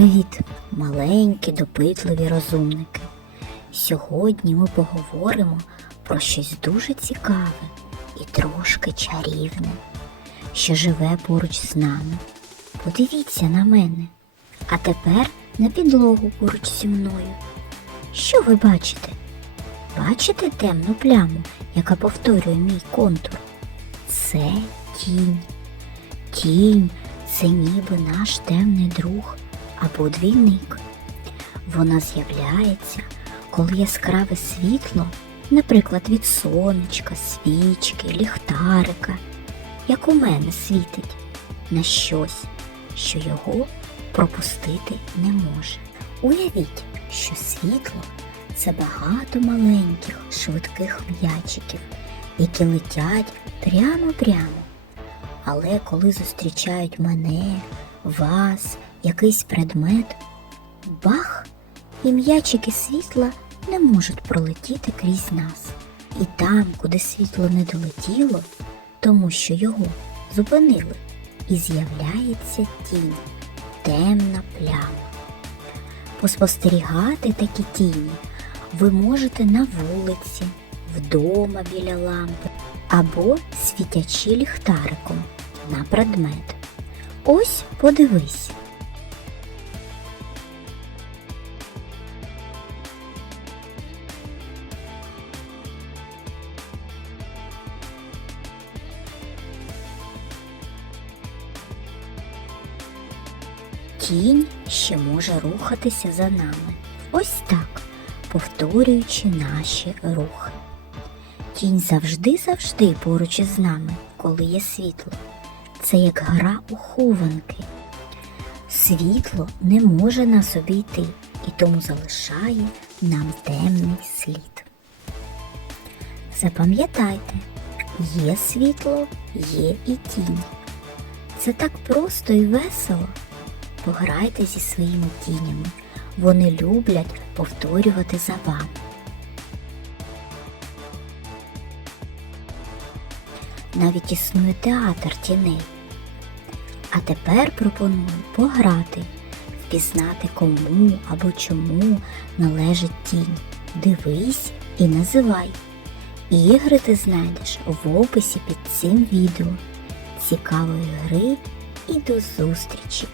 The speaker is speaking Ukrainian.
Привіт, маленькі допитливі розумники. Сьогодні ми поговоримо про щось дуже цікаве і трошки чарівне, що живе поруч з нами. Подивіться на мене, а тепер на підлогу поруч зі мною. Що ви бачите? Бачите темну пляму, яка повторює мій контур? Це тінь. Тінь це ніби наш темний друг або двійник. Вона з'являється, коли яскраве світло, наприклад, від сонечка, свічки, ліхтарика, як у мене світить, на щось, що його пропустити не може. Уявіть, що світло це багато маленьких швидких м'ячиків, які летять прямо-прямо. Але коли зустрічають мене, вас, якийсь предмет, бах, і м'ячики світла не можуть пролетіти крізь нас. І там, куди світло не долетіло, тому що його зупинили, і з'являється тінь, темна пляма. Поспостерігати такі тіні ви можете на вулиці, вдома біля лампи або світячи ліхтариком на предмет. Ось подивись. Тінь ще може рухатися за нами. Ось так, повторюючи наші рухи. Тінь завжди-завжди поруч із нами, коли є світло. Це як гра у хованки. Світло не може нас обійти і тому залишає нам темний слід. Запам'ятайте, є світло, є і тінь. Це так просто і весело. Пограйте зі своїми тінями. Вони люблять повторювати за вами. Навіть існує театр тіней. А тепер пропоную пограти, впізнати кому або чому належить тінь. Дивись і називай. Ігри ти знайдеш в описі під цим відео. Цікавої гри і до зустрічі!